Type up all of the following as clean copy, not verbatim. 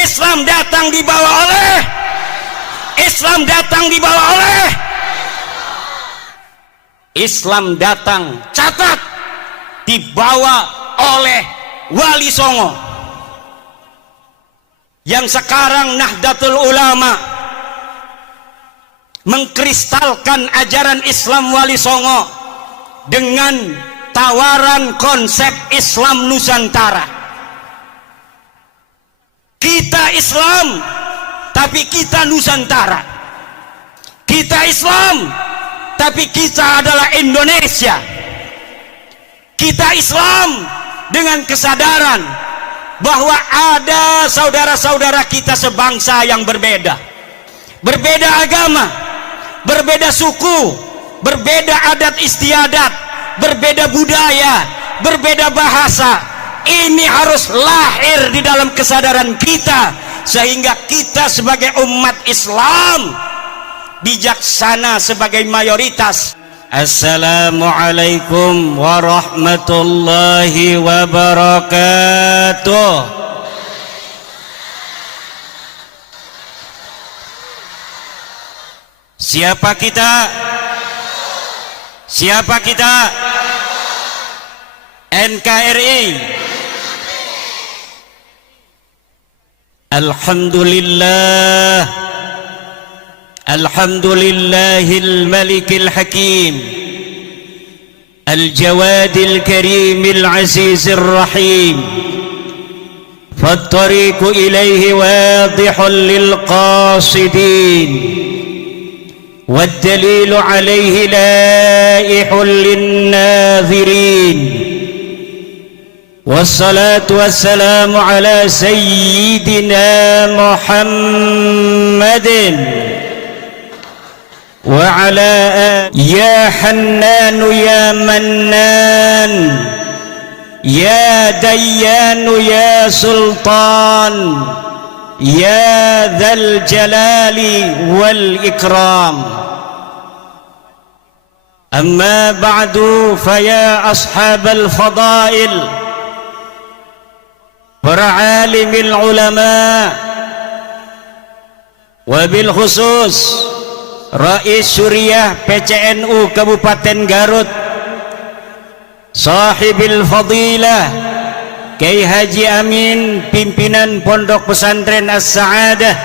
Islam datang dibawa oleh Islam datang dibawa oleh Islam datang, catat, dibawa oleh Wali Songo yang sekarang Nahdlatul Ulama mengkristalkan ajaran Islam Wali Songo dengan tawaran konsep Islam Nusantara. Kita Islam tapi kita Nusantara. Kita Islam tapi kita adalah Indonesia. Kita Islam dengan kesadaran bahwa ada saudara-saudara kita sebangsa yang berbeda, berbeda agama, berbeda suku, berbeda adat istiadat, berbeda budaya, berbeda bahasa. Ini harus lahir di dalam kesadaran kita, sehingga kita sebagai umat Islam bijaksana sebagai mayoritas. Assalamualaikum warahmatullahi wabarakatuh. Siapa kita? Siapa kita? NKRI. Alhamdulillah, alhamdulillahil malikil hakim, al-jawadil karimil azizir rahim, fattariqu ilaihi wadihun lil qasidin, waddalilu alaihi laihun lin nadhirin. Wassalatu wassalamu ala sayyidina Muhammadin wa ala ya Hannanu ya Mannan ya Dayyanu ya Sultan ya Dzal Jalali wal Ikram. Amma ba'du, faya ashabal fadail, para alimil ulama, wabil khusus Rais Syuriah PCNU Kabupaten Garut, sahibil fadilah Kiai Haji Amin, pimpinan Pondok Pesantren As-Sa'adah,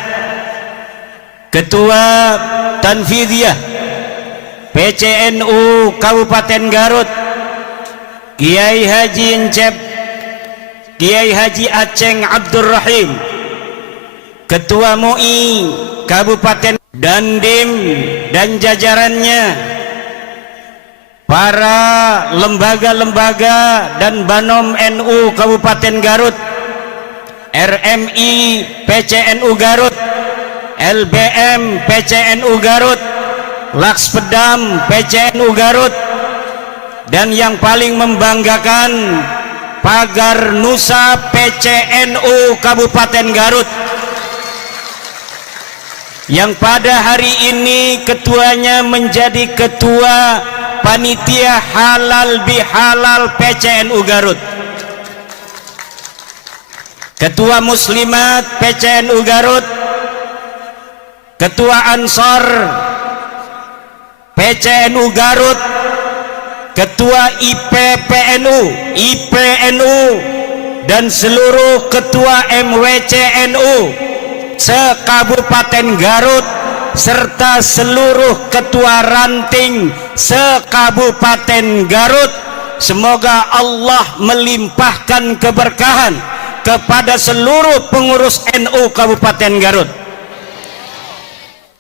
Ketua Tanfidiyah PCNU Kabupaten Garut, Kiai Haji Encep Kiai Haji Aceng Abdurrahim, Ketua MUI Kabupaten Dandim dan jajarannya, para lembaga-lembaga dan Banom NU Kabupaten Garut, RMI PCNU Garut, LBM PCNU Garut, Lakspedam PCNU Garut, dan yang paling membanggakan, Pagar Nusa PCNU Kabupaten Garut, yang pada hari ini ketuanya menjadi ketua panitia halal bihalal PCNU Garut, ketua muslimat PCNU Garut, ketua Ansor PCNU Garut, ketua IPNU, dan seluruh ketua MWCNU se-Kabupaten Garut, serta seluruh ketua ranting se-Kabupaten Garut. Semoga Allah melimpahkan keberkahan kepada seluruh pengurus NU Kabupaten Garut,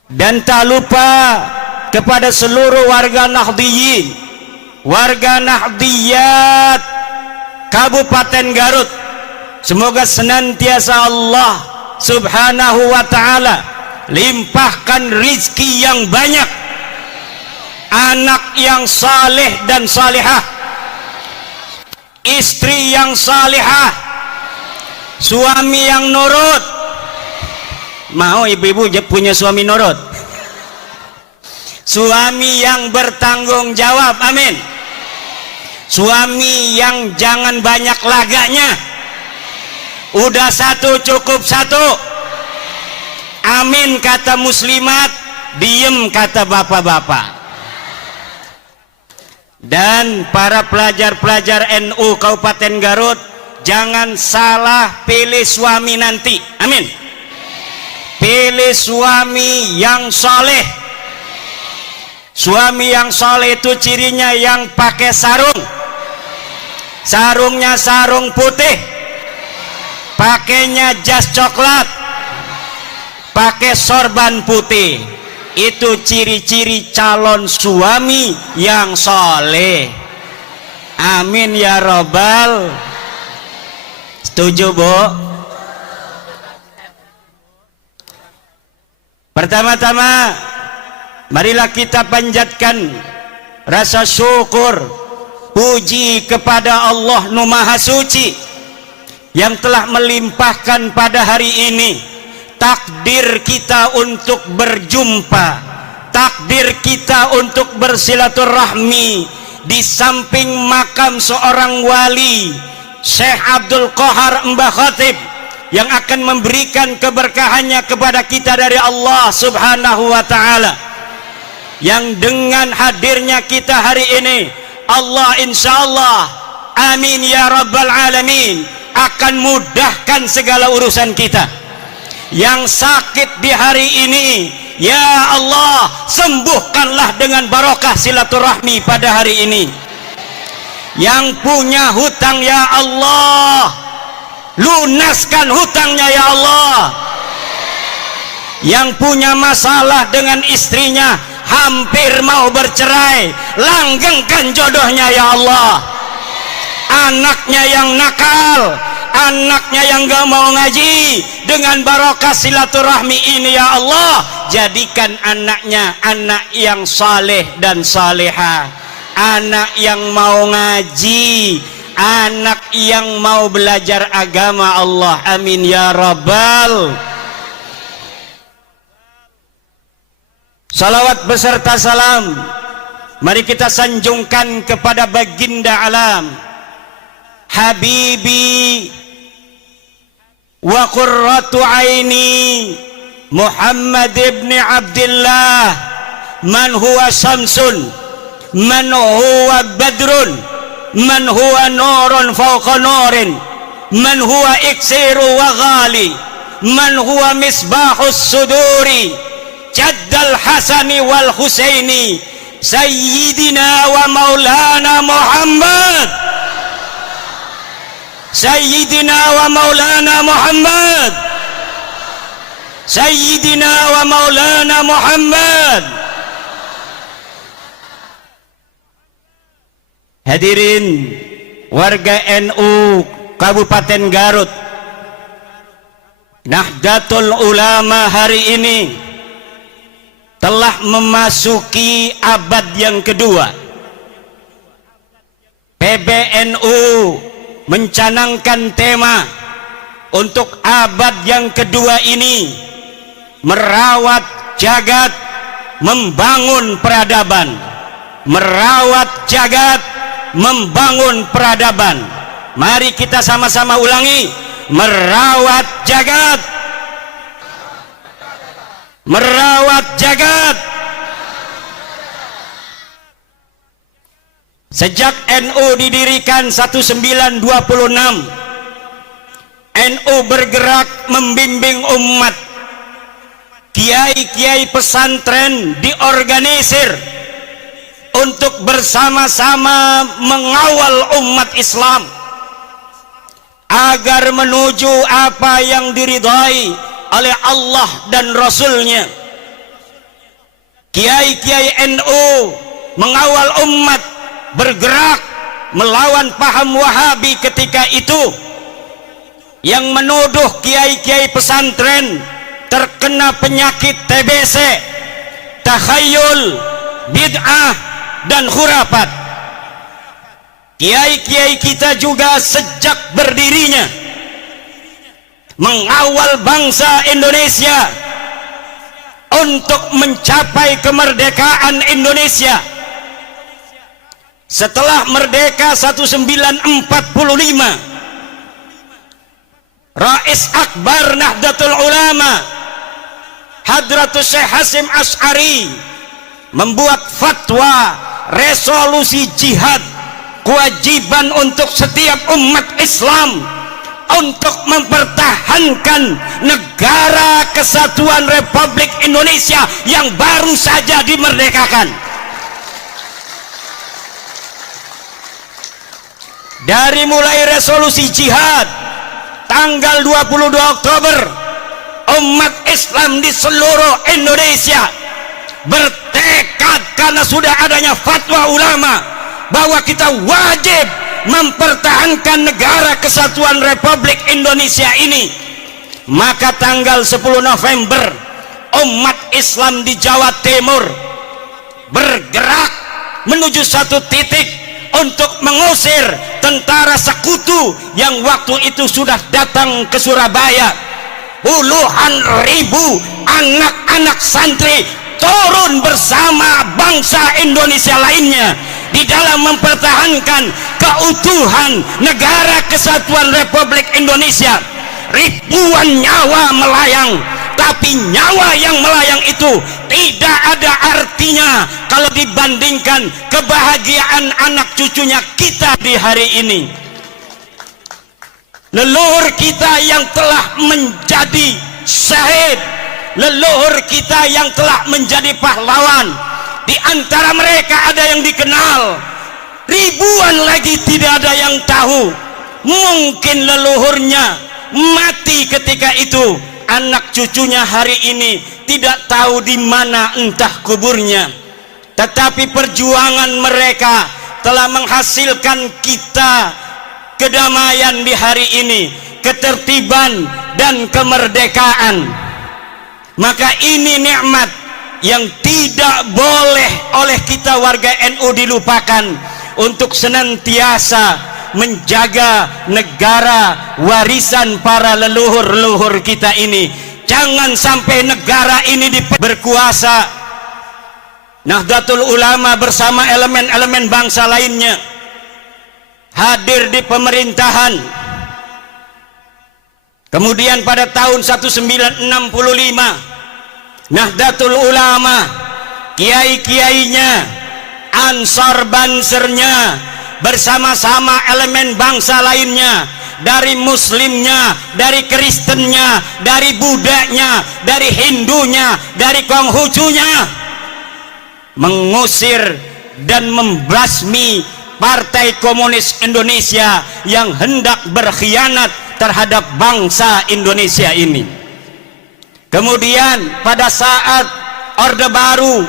dan tak lupa kepada seluruh warga Nahdliyin, warga Nahdliyat Kabupaten Garut. Semoga senantiasa Allah Subhanahu wa ta'ala limpahkan rizki yang banyak, anak yang saleh dan salihah, istri yang salihah, suami yang nurut. Mau ibu-ibu punya suami nurut? Suami yang bertanggung jawab, amin. Suami yang jangan banyak laganya, Udah satu cukup satu. Amin kata muslimat, diem kata bapak-bapak. Dan para pelajar-pelajar NU Kabupaten Garut, jangan salah pilih suami nanti. Amin. Pilih suami yang soleh. Suami yang soleh itu cirinya yang pakai sarung. Sarungnya sarung putih, pakainya jas coklat, pakai sorban putih. Itu ciri-ciri calon suami yang soleh. Amin ya robbal. Setuju, Bu? Pertama-tama marilah kita panjatkan rasa syukur, puji kepada Allah Nu Maha Suci yang telah melimpahkan pada hari ini takdir kita untuk berjumpa, takdir kita untuk bersilaturahmi di samping makam seorang wali, Syekh Abdul Qahar Mbah Khatib, yang akan memberikan keberkahannya kepada kita dari Allah Subhanahu wa ta'ala. Yang dengan hadirnya kita hari ini, Allah insyaallah, amin ya rabbal alamin, akan mudahkan segala urusan kita. Yang sakit di hari ini, ya Allah, sembuhkanlah dengan barokah silaturahmi pada hari ini. Yang punya hutang, ya Allah, lunaskan hutangnya, ya Allah. Yang punya masalah dengan istrinya, hampir mau bercerai, langgengkan jodohnya, ya Allah. Anaknya yang nakal, anaknya yang gak mau ngaji, dengan barokah silaturahmi ini, ya Allah, jadikan anaknya anak yang saleh dan saleha, anak yang mau ngaji, anak yang mau belajar agama Allah. Amin ya rabbal. Salawat beserta salam mari kita sanjungkan kepada baginda alam, habibi wa qurratu aini, Muhammad ibn Abdullah, man huwa samsun, man huwa badrun, man huwa nurun fawqa nurin, man huwa iksiru wa ghali, man huwa misbahus suduri, jaddal hasani wal husaini, sayyidina wa maulana Muhammad, sayyidina wa maulana Muhammad, sayyidina wa maulana Muhammad. Hadirin warga NU Kabupaten Garut, Nahdlatul Ulama hari ini telah memasuki abad yang kedua. PBNU mencanangkan tema untuk abad yang kedua ini, merawat jagat, membangun peradaban. Merawat jagat, membangun peradaban. Mari kita sama-sama ulangi, merawat jagat, merawat jagat. Sejak NU didirikan 1926, NU bergerak membimbing umat. Kiai-kiai pesantren diorganisir untuk bersama-sama mengawal umat Islam agar menuju apa yang diridhai oleh Allah dan Rasulnya. Kiai-kiai NU mengawal umat bergerak melawan paham Wahabi ketika itu, yang menuduh kiai-kiai pesantren terkena penyakit TBC, takhayul, bid'ah, dan khurafat. Kiai-kiai kita juga sejak berdirinya mengawal bangsa Indonesia untuk mencapai kemerdekaan Indonesia. Setelah merdeka 1945, Rais Akbar Nahdlatul Ulama Hadratus Syekh Hasyim Asy'ari membuat fatwa resolusi jihad, kewajiban untuk setiap umat Islam untuk mempertahankan negara kesatuan Republik Indonesia yang baru saja dimerdekakan. Dari mulai resolusi jihad tanggal 22 Oktober, umat Islam di seluruh Indonesia bertekad karena sudah adanya fatwa ulama bahwa kita wajib mempertahankan negara kesatuan Republik Indonesia ini. Maka tanggal 10 November umat Islam di Jawa Timur bergerak menuju satu titik untuk mengusir tentara sekutu yang waktu itu sudah datang ke Surabaya. Puluhan ribu anak-anak santri turun bersama bangsa Indonesia lainnya di dalam mempertahankan keutuhan negara kesatuan Republik Indonesia. Ribuan nyawa melayang, tapi nyawa yang melayang itu tidak ada artinya kalau dibandingkan kebahagiaan anak cucunya kita di hari ini. Leluhur kita yang telah menjadi syahid, leluhur kita yang telah menjadi pahlawan, di antara mereka ada yang dikenal, ribuan lagi tidak ada yang tahu. Mungkin leluhurnya mati ketika itu, anak cucunya hari ini tidak tahu di mana entah kuburnya. Tetapi perjuangan mereka telah menghasilkan kita kedamaian di hari ini, ketertiban dan kemerdekaan. Maka ini nikmat yang tidak boleh oleh kita warga NU dilupakan, untuk senantiasa menjaga negara warisan para leluhur-leluhur kita ini. Jangan sampai negara ini berkuasa. Nahdlatul Ulama bersama elemen-elemen bangsa lainnya hadir di pemerintahan. Kemudian pada tahun 1965 Nahdlatul Ulama, kiai-kiainya, ansor bansernya bersama-sama elemen bangsa lainnya, dari muslimnya, dari kristennya, dari budanya, dari hindunya, dari konghucunya, mengusir dan membasmi Partai Komunis Indonesia yang hendak berkhianat terhadap bangsa Indonesia ini. Kemudian pada saat Orde Baru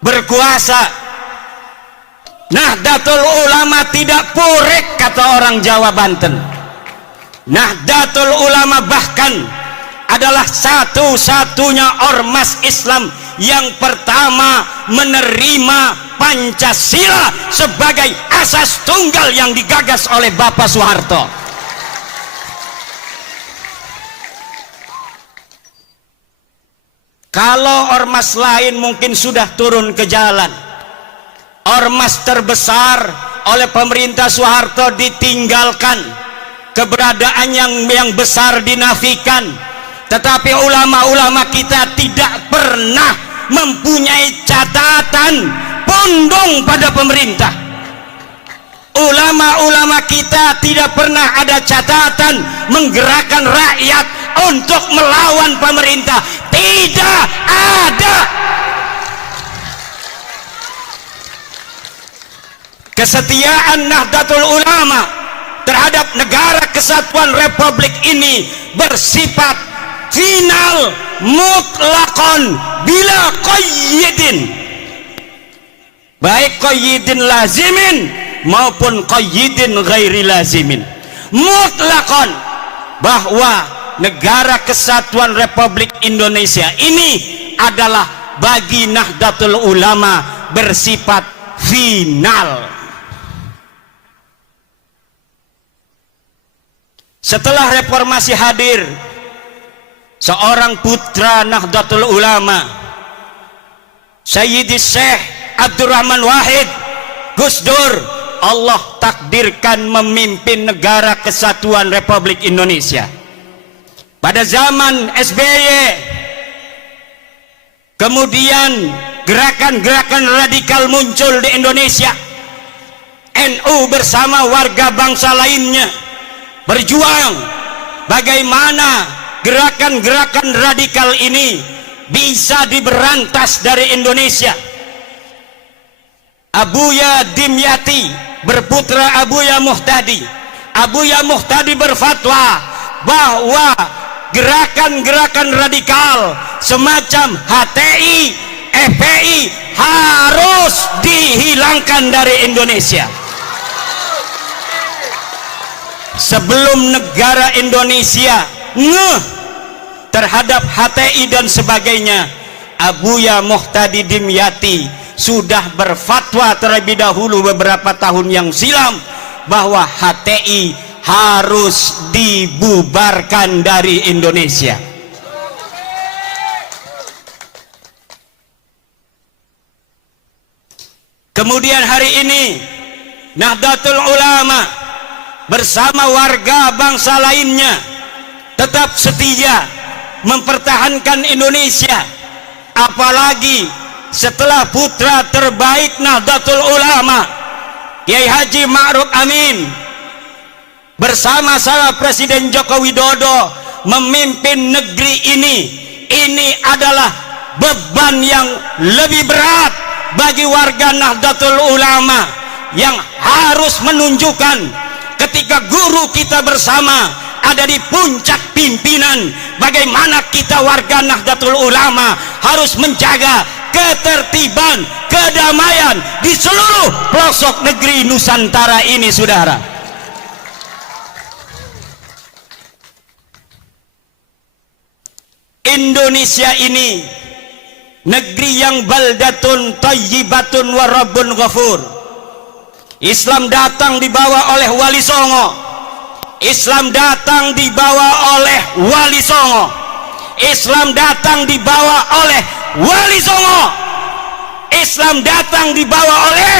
berkuasa, Nahdlatul Ulama tidak purek, kata orang Jawa Banten. Nahdlatul Ulama bahkan adalah satu-satunya ormas Islam yang pertama menerima Pancasila sebagai asas tunggal yang digagas oleh Bapak Soeharto. Kalau ormas lain mungkin sudah turun ke jalan, ormas terbesar oleh pemerintah Soeharto ditinggalkan, keberadaan yang besar dinafikan. Tetapi ulama-ulama kita tidak pernah mempunyai catatan pondong pada pemerintah. Ulama-ulama kita tidak pernah ada catatan menggerakkan rakyat untuk melawan pemerintah. Tidak ada. Kesetiaan Nahdlatul Ulama terhadap negara kesatuan Republik ini bersifat final, mutlakon, bila qayyidin, baik qayyidin lazimin maupun qayyidin ghairi lazimin, mutlakon, bahwa negara kesatuan Republik Indonesia ini adalah bagi Nahdlatul Ulama bersifat final. Setelah reformasi hadir seorang putra Nahdlatul Ulama, Sayyidi Syekh Abdurrahman Wahid, Gus Dur, Allah takdirkan memimpin negara kesatuan Republik Indonesia. Pada zaman SBY, kemudian gerakan-gerakan radikal muncul di Indonesia. NU bersama warga bangsa lainnya berjuang bagaimana gerakan-gerakan radikal ini bisa diberantas dari Indonesia. Abuya Dimyati berputra Abuya Muhtadi. Abuya Muhtadi berfatwa bahwa gerakan-gerakan radikal semacam HTI, FPI harus dihilangkan dari Indonesia. Sebelum negara Indonesia ngeh terhadap HTI dan sebagainya, Abuya Muhtadi Dimyati sudah berfatwa terlebih dahulu beberapa tahun yang silam bahwa HTI harus dibubarkan dari Indonesia. Kemudian hari ini Nahdlatul Ulama bersama warga bangsa lainnya tetap setia mempertahankan Indonesia, apalagi setelah putra terbaik Nahdlatul Ulama Kiai Haji Ma'ruf Amin bersama sama Presiden Joko Widodo memimpin negeri ini adalah beban yang lebih berat bagi warga Nahdlatul Ulama yang harus menunjukkan ketika guru kita bersama ada di puncak pimpinan, bagaimana kita warga Nahdlatul Ulama harus menjaga ketertiban, kedamaian di seluruh pelosok negeri Nusantara ini, saudara. Indonesia ini negeri yang baldatun thayyibatun wa rabbun ghafur. Islam datang dibawa oleh Wali Songo. Islam datang dibawa oleh Wali Songo. Islam datang dibawa oleh Wali Songo. Islam datang dibawa oleh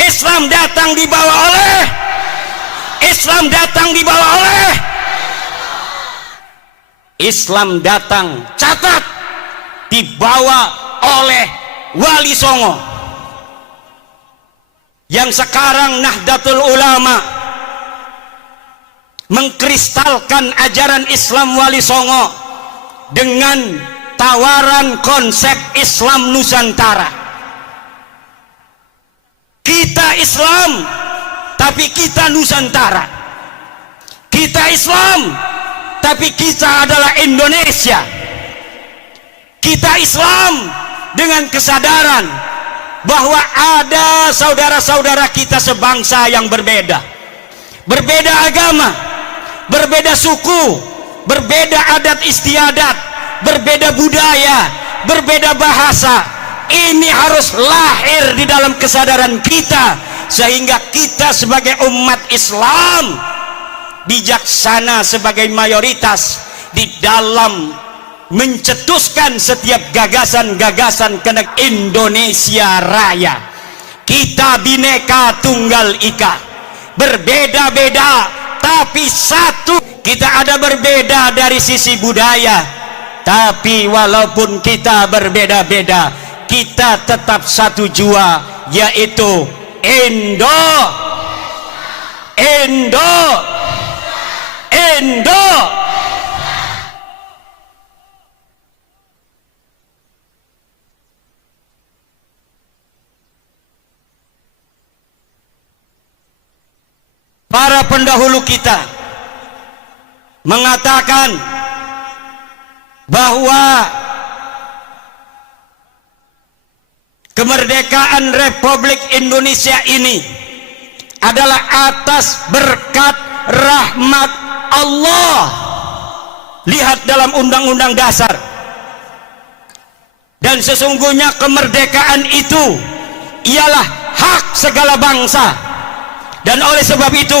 Islam datang dibawa oleh Islam datang dibawa oleh Islam datang, catat, dibawa oleh Wali Songo. Yang sekarang Nahdlatul Ulama mengkristalkan ajaran Islam Wali Songo dengan tawaran konsep Islam Nusantara. Kita Islam, tapi kita Nusantara. Kita Islam, tapi kita adalah Indonesia. Kita Islam dengan kesadaran bahwa ada saudara-saudara kita sebangsa yang berbeda, berbeda agama, berbeda suku, berbeda adat istiadat, berbeda budaya, berbeda bahasa. Ini harus lahir di dalam kesadaran kita, sehingga kita sebagai umat Islam bijaksana sebagai mayoritas di dalam mencetuskan setiap gagasan-gagasan kenek Indonesia Raya. Kita Bhinneka Tunggal Ika, berbeda-beda tapi satu. Kita ada berbeda dari sisi budaya, tapi walaupun kita berbeda-beda, kita tetap satu jua, yaitu Indo. Para pendahulu kita mengatakan bahwa kemerdekaan Republik Indonesia ini adalah atas berkat rahmat Allah. Lihat dalam Undang-Undang Dasar. Dan sesungguhnya kemerdekaan itu ialah hak segala bangsa. Dan oleh sebab itu,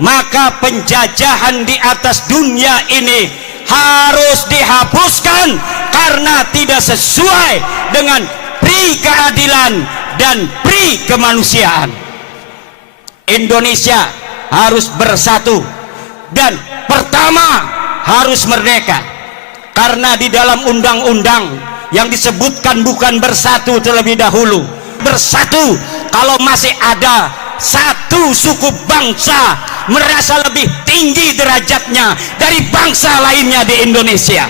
maka penjajahan di atas dunia ini harus dihapuskan karena tidak sesuai dengan pri keadilan, dan pri kemanusiaan. Indonesia harus bersatu dan pertama harus merdeka, karena di dalam undang-undang yang disebutkan bukan bersatu terlebih dahulu. Bersatu kalau masih ada satu suku bangsa merasa lebih tinggi derajatnya dari bangsa lainnya di Indonesia.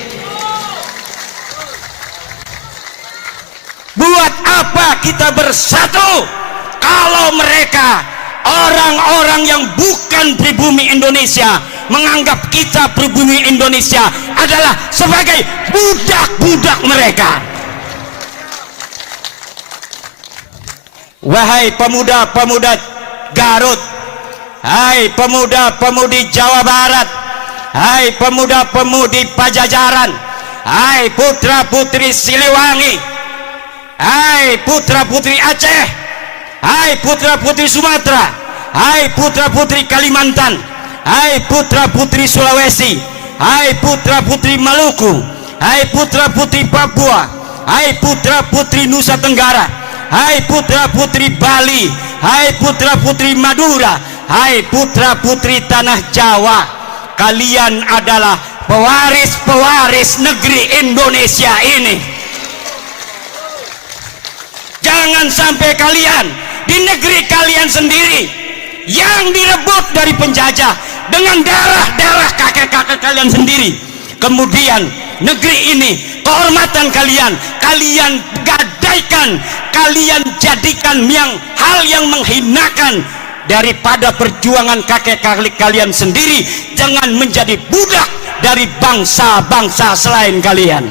Buat apa kita bersatu kalau mereka, orang-orang yang bukan pribumi Indonesia, menganggap kita pribumi Indonesia adalah sebagai budak-budak mereka. Wahai pemuda-pemuda Garut, hai pemuda-pemudi Jawa Barat, hai pemuda-pemudi Pajajaran, hai putra-putri Siliwangi, hai putra-putri Aceh, hai putra-putri Sumatera, hai putra-putri Kalimantan, hai putra-putri Sulawesi, hai putra-putri Maluku, hai putra-putri Papua, hai putra-putri Nusa Tenggara, hai putra-putri Bali, hai putra-putri Madura, hai putra-putri tanah Jawa. Kalian adalah pewaris-pewaris negeri Indonesia ini. Jangan sampai kalian di negeri kalian sendiri yang direbut dari penjajah dengan darah-darah kakek-kakek kalian sendiri, kemudian negeri ini, kehormatan kalian, kalian gadaikan, kalian jadikan hal yang menghinakan daripada perjuangan kakek-kakek kalian sendiri. Jangan menjadi budak dari bangsa-bangsa selain kalian.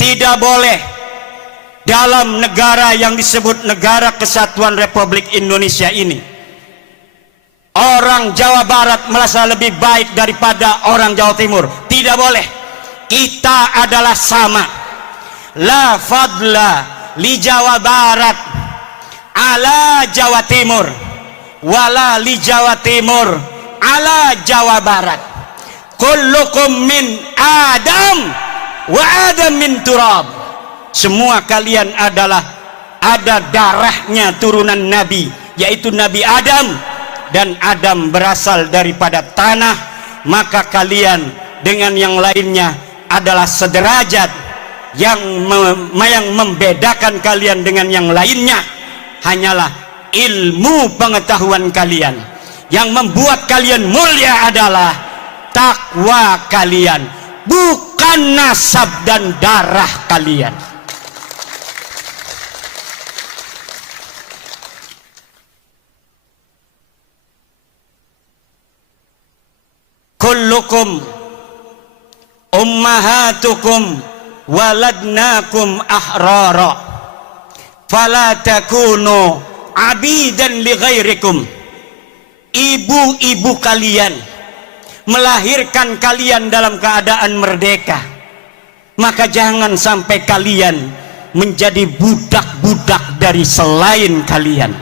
Tidak boleh dalam negara yang disebut Negara Kesatuan Republik Indonesia ini orang Jawa Barat merasa lebih baik daripada orang Jawa Timur. Tidak boleh. Kita adalah sama. La fadla li Jawa Barat ala Jawa Timur, wala li Jawa Timur ala Jawa Barat. Kullukum min Adam wa Adam min turab. Semua kalian adalah ada darahnya turunan Nabi, yaitu Nabi Adam, dan Adam berasal daripada tanah. Maka kalian dengan yang lainnya adalah sederajat. Yang membedakan kalian dengan yang lainnya hanyalah ilmu pengetahuan kalian. Yang membuat kalian mulia adalah takwa kalian, bukan nasab dan darah kalian. Kullukum ummahatukum waladnakum ahrara fala takunu abidan li ghairikum. Ibu-ibu kalian melahirkan kalian dalam keadaan merdeka, maka jangan sampai kalian menjadi budak-budak dari selain kalian.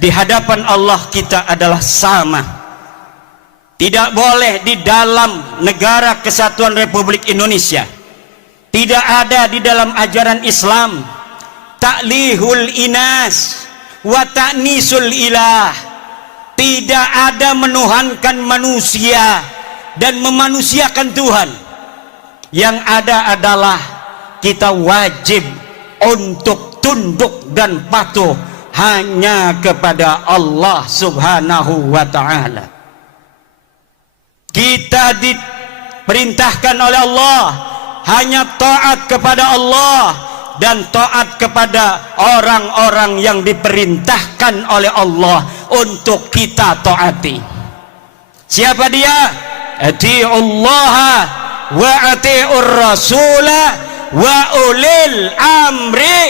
Di hadapan Allah kita adalah sama. Tidak boleh di dalam Negara Kesatuan Republik Indonesia, tidak ada di dalam ajaran Islam ta'lihul inas wa ta'nisul ilah. Tidak ada menuhankan manusia dan memanusiakan Tuhan. Yang ada adalah kita wajib untuk tunduk dan patuh hanya kepada Allah Subhanahu wa ta'ala. Kita diperintahkan oleh Allah hanya taat kepada Allah dan taat kepada orang-orang yang diperintahkan oleh Allah untuk kita taati. Siapa dia? Atiullaha wa atiur rasula wa ulil amri.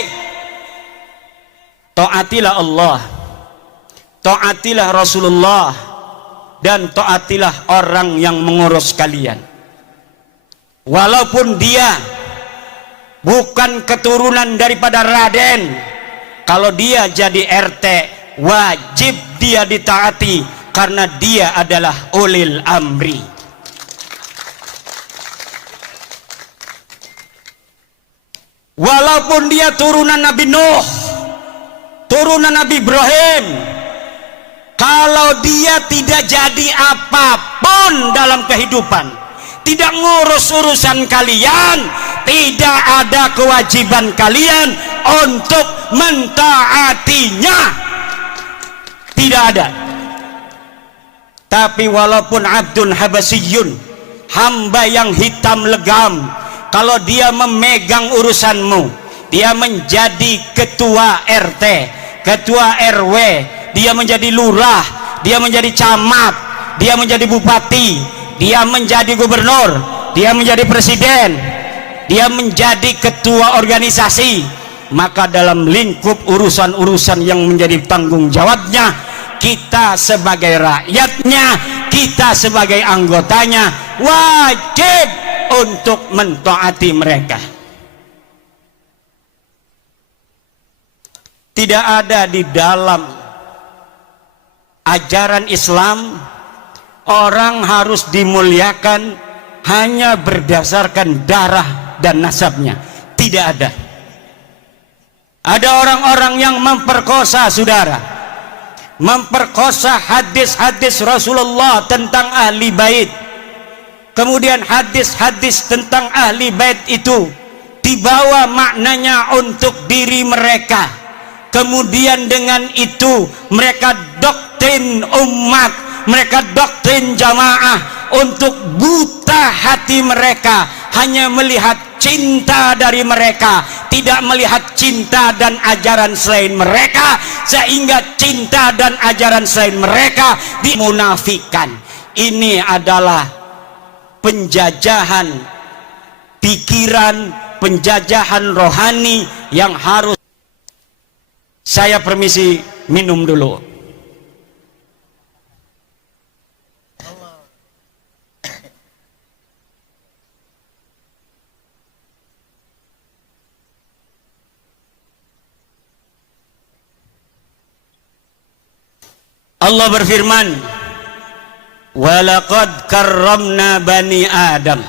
Taatilah Allah, taatilah Rasulullah, dan taatilah orang yang mengurus kalian. Walaupun dia bukan keturunan daripada Raden, kalau dia jadi RT wajib dia ditaati karena dia adalah ulil amri. walaupun dia turunan Nabi Nuh, turunan Nabi Ibrahim, kalau dia tidak jadi apapun dalam kehidupan, tidak ngurus urusan kalian, tidak ada kewajiban kalian untuk mentaatinya, tidak ada. Tapi walaupun abdun habasiyun, hamba yang hitam legam, kalau dia memegang urusanmu, dia menjadi ketua RT, ketua RW, dia menjadi lurah, dia menjadi camat, dia menjadi bupati, dia menjadi gubernur, dia menjadi presiden, dia menjadi ketua organisasi, maka dalam lingkup urusan-urusan yang menjadi tanggung jawabnya, kita sebagai rakyatnya, kita sebagai anggotanya wajib untuk mentaati mereka. Tidak ada di dalam ajaran Islam orang harus dimuliakan hanya berdasarkan darah dan nasabnya. Tidak ada. Ada orang-orang yang memperkosa saudara, memperkosa hadis-hadis Rasulullah tentang ahli bait. Kemudian hadis-hadis tentang ahli bait itu dibawa maknanya untuk diri mereka. Kemudian dengan itu mereka doktrin umat, mereka doktrin jamaah untuk buta hati mereka, hanya melihat cinta dari mereka, tidak melihat cinta dan ajaran selain mereka, sehingga cinta dan ajaran selain mereka dimunafikan. Ini adalah penjajahan pikiran, penjajahan rohani yang harus. Saya permisi minum dulu. Allah berfirman, walaqad karramna bani Adam,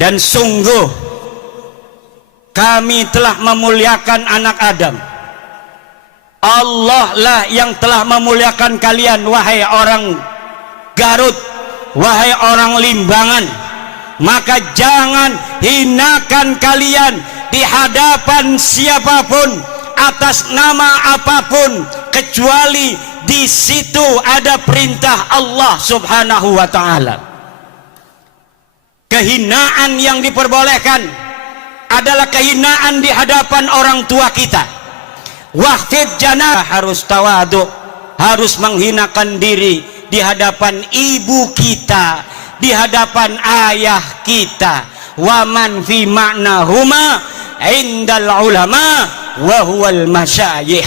dan sungguh kami telah memuliakan anak Adam. Allah lah yang telah memuliakan kalian, wahai orang Garut, wahai orang Limbangan. Maka jangan hinakan kalian di hadapan siapapun atas nama apapun, kecuali di situ ada perintah Allah Subhanahu wa taala. Kehinaan yang diperbolehkan adalah kehinaan di hadapan orang tua kita. Waqfid janah, harus tawadhu, harus menghinakan diri di hadapan ibu kita, di hadapan ayah kita. Wa man fi ma'nahuma indal ulama wa huwal masyayikh.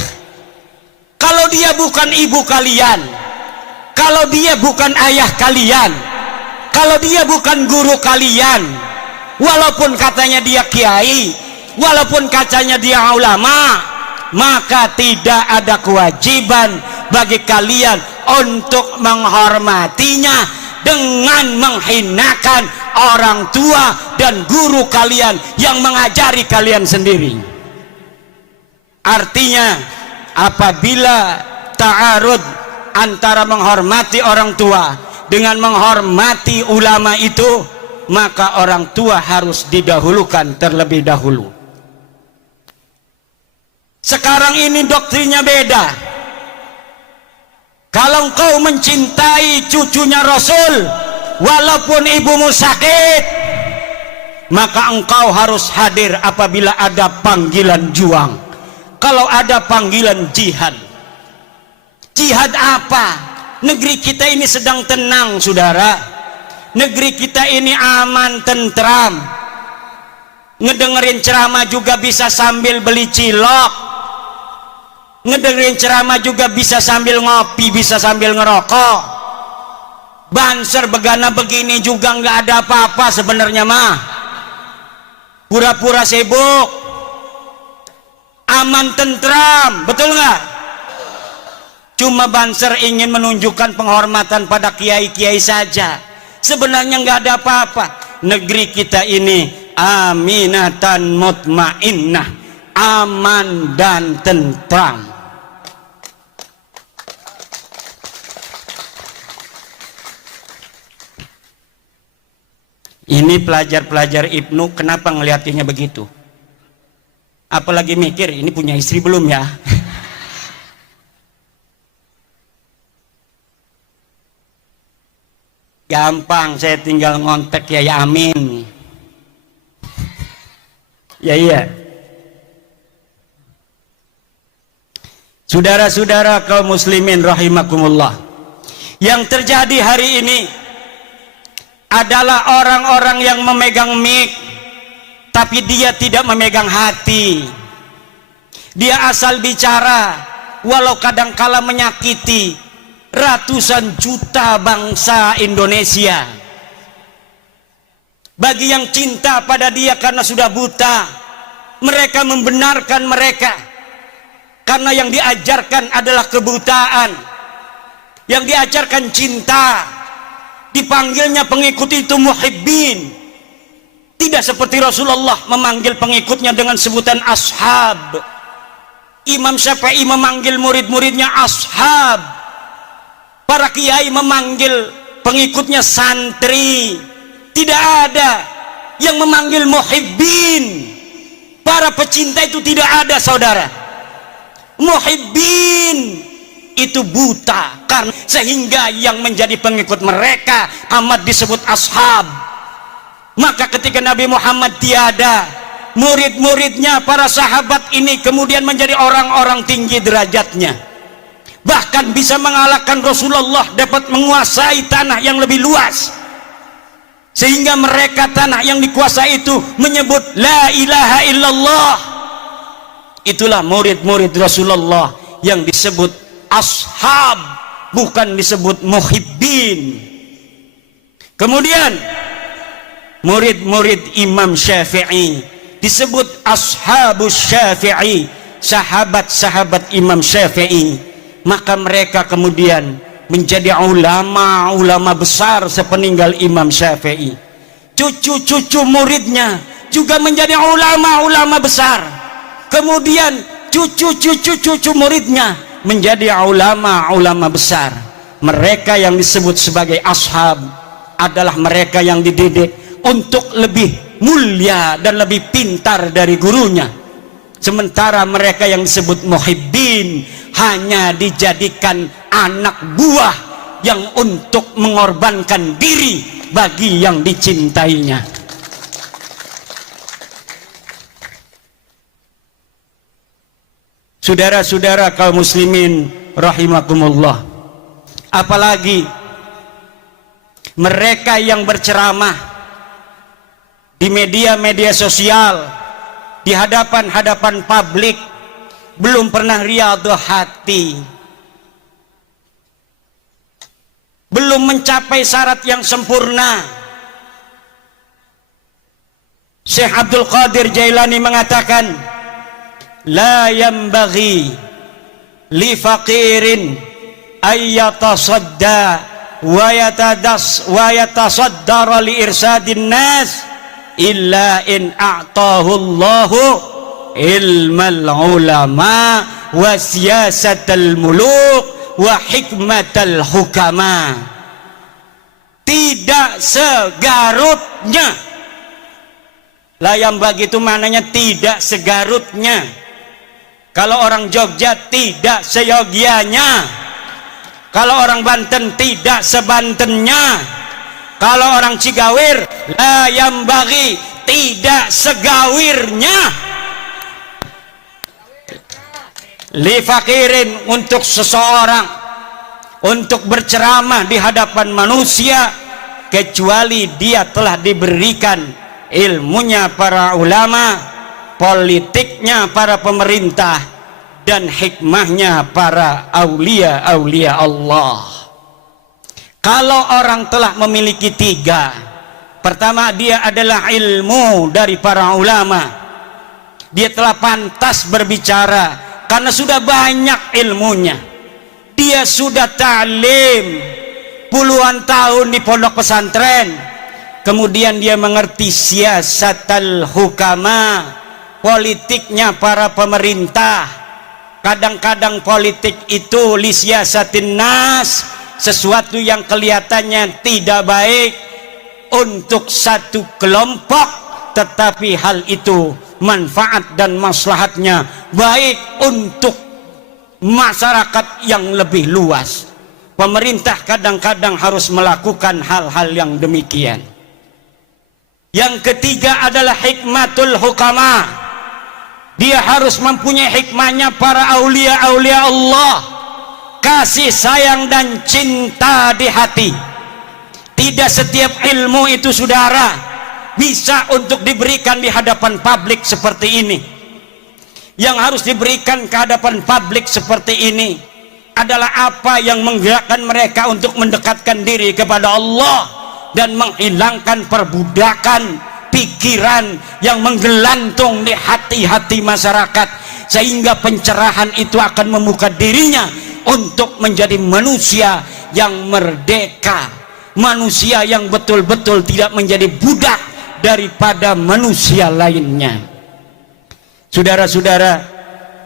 Kalau dia bukan ibu kalian, kalau dia bukan ayah kalian, kalau dia bukan guru kalian, walaupun katanya dia kiai, walaupun katanya dia ulama, maka tidak ada kewajiban bagi kalian untuk menghormatinya dengan menghinakan orang tua dan guru kalian yang mengajari kalian sendiri. Artinya apabila ta'arud antara menghormati orang tua dengan menghormati ulama itu, maka orang tua harus didahulukan terlebih dahulu. Sekarang ini doktrinnya beda. Kalau engkau mencintai cucunya Rasul walaupun ibumu sakit, maka engkau harus hadir apabila ada panggilan juang. Kalau ada panggilan jihad. Jihad apa? Negeri kita ini sedang tenang saudara. Negeri kita ini aman, tentram. Ngedengerin ceramah juga bisa sambil beli cilok, ngedengerin ceramah juga bisa sambil ngopi, bisa sambil ngerokok. Banser begana begini juga nggak ada apa-apa sebenarnya mah, pura-pura sibuk, aman tentram, betul nggak? Cuma banser ingin menunjukkan penghormatan pada kiai-kiai saja. Sebenarnya nggak ada apa-apa. Negeri kita ini aminatan mutmainnah, aman dan tentram. Ini pelajar-pelajar Ibnu kenapa ngeliatinya begitu? Apalagi mikir ini punya istri belum ya? Gampang, saya tinggal ngontek ya Amin. Ya iya. Saudara-saudara kaum muslimin rahimakumullah, yang terjadi hari ini adalah orang-orang yang memegang mic tapi dia tidak memegang hati. Dia asal bicara walau kadangkala menyakiti ratusan juta bangsa Indonesia. Bagi yang cinta pada dia karena sudah buta, mereka membenarkan mereka karena yang diajarkan adalah kebutaan. Yang diajarkan cinta, dipanggilnya pengikut itu muhibbin. Tidak seperti Rasulullah memanggil pengikutnya dengan sebutan ashab. Imam Syafi'i memanggil murid-muridnya ashab. Para kiai memanggil pengikutnya santri. Tidak ada yang memanggil muhibbin. Para pecinta itu tidak ada, saudara. Muhibbin itu buta, karena sehingga yang menjadi pengikut mereka amat disebut ashab. Maka ketika Nabi Muhammad tiada, murid-muridnya para sahabat ini kemudian menjadi orang-orang tinggi derajatnya, bahkan bisa mengalahkan Rasulullah, dapat menguasai tanah yang lebih luas, sehingga mereka tanah yang dikuasai itu menyebut la ilaha illallah. Itulah murid-murid Rasulullah yang disebut ashab, bukan disebut muhibbin. Kemudian murid-murid Imam Syafi'i disebut ashabus Syafi'i, sahabat-sahabat Imam Syafi'i. Maka mereka kemudian menjadi ulama-ulama besar sepeninggal Imam Syafi'i. Cucu-cucu muridnya juga menjadi ulama-ulama besar. Kemudian cucu-cucu muridnya menjadi ulama-ulama besar. Mereka yang disebut sebagai ashab adalah mereka yang dididik untuk lebih mulia dan lebih pintar dari gurunya. Sementara mereka yang disebut muhibbin hanya dijadikan anak buah yang untuk mengorbankan diri bagi yang dicintainya. Saudara-saudara kaum muslimin rahimakumullah, apalagi mereka yang berceramah di media-media sosial, di hadapan-hadapan publik, belum pernah riyadhah hati, belum mencapai syarat yang sempurna. Syekh Abdul Qadir Jailani mengatakan, la yambaghi li faqirin ayyatasadda wa yatasaddara li irsadin nas illa in a'tahu Allahu ilmal ulama wa siyasatal muluk wa hikmatal hukama. Tidak segarutnya, layam bagi itu maknanya tidak segarutnya. Kalau orang Jogja tidak seyogianya, kalau orang Banten tidak sebantennya, kalau orang Cigawir layam bagi tidak segawirnya. Li fakirin, untuk seseorang untuk berceramah di hadapan manusia kecuali dia telah diberikan ilmunya para ulama, politiknya para pemerintah, dan hikmahnya para aulia-aulia Allah. Kalau orang telah memiliki tiga, pertama dia adalah ilmu dari para ulama, dia telah pantas berbicara karena sudah banyak ilmunya. Dia sudah ta'lim puluhan tahun di pondok pesantren, kemudian dia mengerti siasatal hukama, politiknya para pemerintah. Kadang-kadang politik itu li siasatin nas, sesuatu yang kelihatannya tidak baik untuk satu kelompok, tetapi hal itu manfaat dan maslahatnya baik untuk masyarakat yang lebih luas. Pemerintah kadang-kadang harus melakukan hal-hal yang demikian. Yang ketiga adalah hikmatul hukama. Dia harus mempunyai hikmahnya para aulia-aulia Allah, kasih sayang dan cinta di hati. Tidak setiap ilmu itu saudara bisa untuk diberikan di hadapan publik seperti ini. Yang harus diberikan ke hadapan publik seperti ini adalah apa yang menggerakkan mereka untuk mendekatkan diri kepada Allah dan menghilangkan perbudakan pikiran yang menggelantung di hati-hati masyarakat, sehingga pencerahan itu akan membuka dirinya untuk menjadi manusia yang merdeka, manusia yang betul-betul tidak menjadi budak daripada manusia lainnya. Saudara-saudara,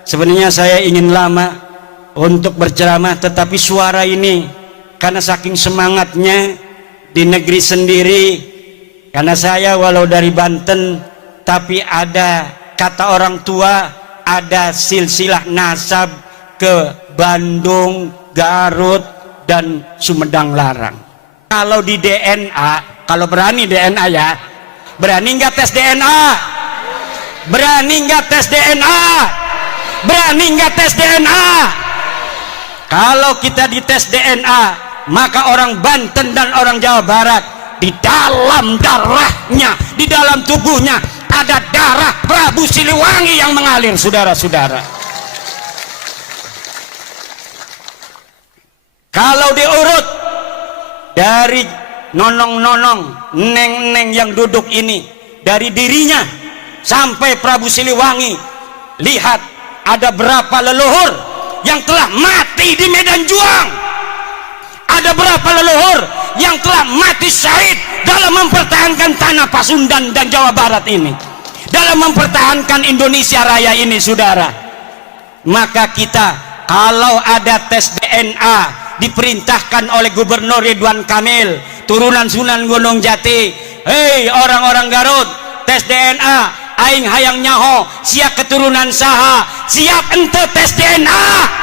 sebenarnya saya ingin lama untuk berceramah, tetapi suara ini karena saking semangatnya di negeri sendiri, karena saya walau dari Banten tapi ada kata orang tua, ada silsilah nasab ke Bandung, Garut dan Sumedang Larang. Kalau di DNA, kalau berani DNA ya, berani nggak tes DNA? Berani nggak tes DNA? Berani nggak tes DNA? Kalau kita dites DNA, maka orang Banten dan orang Jawa Barat, di dalam darahnya, di dalam tubuhnya ada darah Prabu Siliwangi yang mengalir, saudara-saudara. Kalau diurut dari nonong-nonong, neng-neng yang duduk ini, dari dirinya sampai Prabu Siliwangi, lihat ada berapa leluhur yang telah mati di medan juang. Ada berapa leluhur yang telah mati syahid dalam mempertahankan tanah Pasundan dan Jawa Barat ini, dalam mempertahankan Indonesia Raya ini, saudara. Maka kita kalau ada tes DNA diperintahkan oleh Gubernur Ridwan Kamil, turunan Sunan Gunung Jati, hei orang-orang Garut, tes DNA, aing hayang nyaho siap keturunan saha, siap ente tes DNA.